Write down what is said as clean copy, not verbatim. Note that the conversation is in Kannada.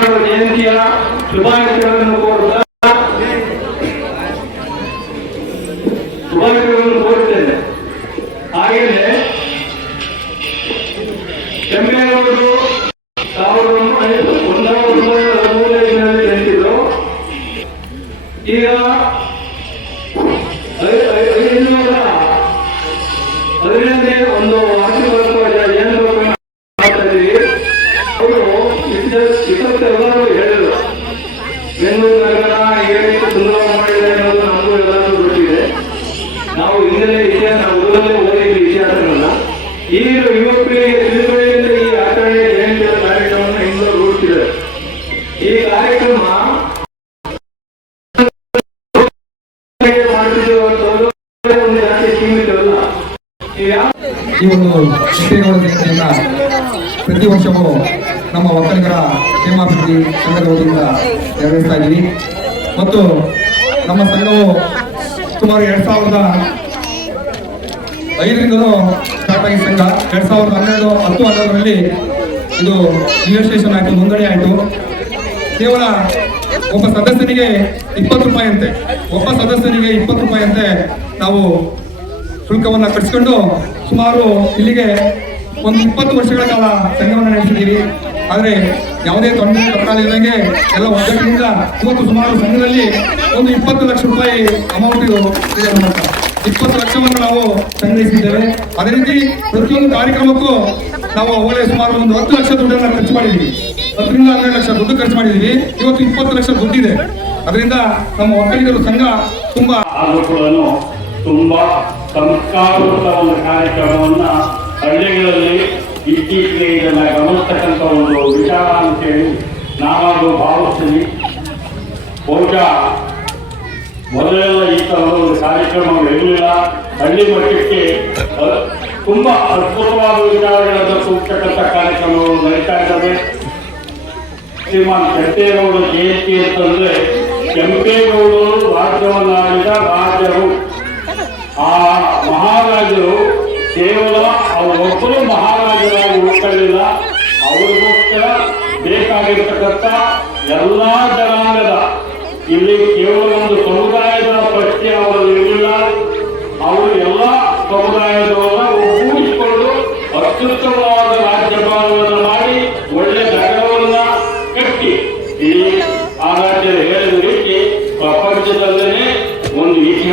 ಕೆಂಪೇಗೌಡರ ಜಯಂತಿಯ ಶುಭಾಶಯಗಳನ್ನು ಕೋರುತ್ತೇನೆ. ಹಾಗೆಯೇ ಕೆಂಪೇಗೌಡರು 1913 ಜನಿಸಿದ್ರು. ಈಗ 515ನೇ ಒಂದು ವಾರ್ಷಿಕೋತ್ಸವ ಜಯಂತಿ ಮಾಡ್ತಾ ಇದ್ದೀವಿ. ಅವರು ಎಲ್ಲರೂ ಹೇಳಿದರು, ಬೆಂಗಳೂರು ನಗರ ಈ ರೀತಿ ಸುಂದರ ಮಾಡಿದೆ ಅನ್ನೋದು ನಮಗೂ ಎಲ್ಲರೂ ಗೊತ್ತಿದೆ. ನಾವು ಹಿಂದಲೇ ಇತಿಹಾಸ ಓದಲೇ ಓದಿದ್ವಿ ಇತಿಹಾಸಗಳನ್ನ. ಈಗ ಯುವಕರಿಗೆ ತಿಳಿದುಕೊಳ್ಳಿಂದ ಈ ಆಚರಣೆ ಜಯಂತಿಯ ಕಾರ್ಯಕ್ರಮವನ್ನು ಹಿಂದೆ ರೂಢಿಸಿದೆ. ಈ ಕಾರ್ಯಕ್ರಮ ಈ ಒಂದು ಕೆಂಪೇಗೌಡ ಜಯಂತಿಯನ್ನ ಪ್ರತಿ ವರ್ಷವೂ ನಮ್ಮ ಒಕ್ಕಲಿಗರ ಕ್ಷೇಮಾಭಿವೃದ್ಧಿ ಸಂಘದ ವತಿಯಿಂದ ನೆರವೇರಿಸ್ತಾ ಇದ್ದೀವಿ. ಮತ್ತು ನಮ್ಮ ಸಂಘವು ಸುಮಾರು 2005ರಿಂದಲೂ ಸ್ಟಾರ್ಟ್ ಆಗಿ ಸಂಘ 2012-10-11ರಲ್ಲಿ ಇದು ರಿಜಿಸ್ಟ್ರೇಷನ್ ಆಯಿತು, ನೋಂದಣಿ ಆಯಿತು. ಕೇವಲ ಒಬ್ಬ ಸದಸ್ಯನಿಗೆ 20 ರೂಪಾಯಿ ಅಂತೆ, ಒಬ್ಬ ಸದಸ್ಯನಿಗೆ 20 ರೂಪಾಯಿ ಅಂತೆ ನಾವು ಶುಲ್ಕವನ್ನು ಕಟ್ಟಿಸ್ಕೊಂಡು ಸುಮಾರು ಇಲ್ಲಿಗೆ ಒಂದು 20 ವರ್ಷಗಳ ಕಾಲ ಸಂಘವನ್ನು ನಡೆಸಿದ್ದೀವಿ. ಆದರೆ ಯಾವುದೇ ತೊಂದರೆ ತಪ್ಪಾಗಿದ್ದಂಗೆ ಎಲ್ಲ ಒಗ್ಗಟ್ಟಿನಿಂದ ಇವತ್ತು ಸುಮಾರು ಸಂಘದಲ್ಲಿ ಒಂದು 20 ಲಕ್ಷ ರೂಪಾಯಿ ಅಮೌಂಟ್ ಇದೆ. 20 ಲಕ್ಷವನ್ನು ನಾವು ಸಂಗ್ರಹಿಸಿದ್ದೇವೆ. ಅದೇ ರೀತಿ ಪ್ರತಿಯೊಂದು ಕಾರ್ಯಕ್ರಮಕ್ಕೂ ನಾವು ಅವಾಗಲೇ ಸುಮಾರು ಒಂದು 10 ಲಕ್ಷ ದುಡ್ಡನ್ನು ಖರ್ಚು ಮಾಡಿದ್ದೀವಿ. 10ರಿಂದ 12 ಲಕ್ಷ ದುಡ್ಡು ಖರ್ಚು ಮಾಡಿದ್ದೀವಿ. ಇವತ್ತು 20 ಲಕ್ಷ ದುಡ್ಡಿದೆ. ಅದರಿಂದ ನಮ್ಮ ಒಕ್ಕಲಿಗರ ಸಂಘ ತುಂಬಾ ಸಂಸ್ಕಾರಯುತ ಒಂದು ಕಾರ್ಯಕ್ರಮವನ್ನ ಹಳ್ಳಿಗಳಲ್ಲಿ ಇತ್ತೀಚೆಗೆ ಇದನ್ನ ಗಮನಿಸ್ತಕ್ಕಂಥ ಒಂದು ವಿಚಾರ ಅಂತೇಳಿ ನಾನಾದರೂ ಭಾವಿಸ್ತೀನಿ. ಬಹುಶಃ ಮೊದಲೆಲ್ಲ ಈ ತರಹದ ಒಂದು ಕಾರ್ಯಕ್ರಮಗಳಿರಲಿಲ್ಲ. ಹಳ್ಳಿ ಮಟ್ಟಕ್ಕೆ ತುಂಬಾ ಅದ್ಭುತವಾದ ವಿಚಾರಗಳನ್ನು ತುಂಬತಕ್ಕಂಥ ಕಾರ್ಯಕ್ರಮಗಳು ನಡೀತಾ ಇದ್ದಾವೆ. ಶ್ರೀಮಾನ್ ಕೆಂಪೇಗೌಡ ಜಯಂತಿ ಅಂತಂದ್ರೆ ಕೆಂಪೇಗೌಡರು ರಾಜ್ಯವನ್ನಾಡಿದ ರಾಜರು. ಆ ಮಹಾರಾಜರು ಕೇವಲ ಅವರೊಬ್ಬರು ಮಹಾರಾಜರಾಗಿ ಉಳ್ಕೊಳ್ಳಿಲ್ಲ, ಅವರಿಗೋಸ್ಕರ ಬೇಕಾಗಿರ್ತಕ್ಕಂಥ ಎಲ್ಲ ಜನಾಂಗದ, ಇಲ್ಲಿ ಕೇವಲ ಒಂದು ಸಮುದಾಯದ ಪ್ರಶ್ನೆ ಅವರಲ್ಲಿ ಇರಲಿಲ್ಲ. ಅವರು ಎಲ್ಲ ಸಮುದಾಯದವರ ಒಗ್ಗೂಡಿಸಿಕೊಂಡು ಅತ್ಯುತ್ತಮವಾದ ರಾಜ್ಯಭಾರವನ್ನು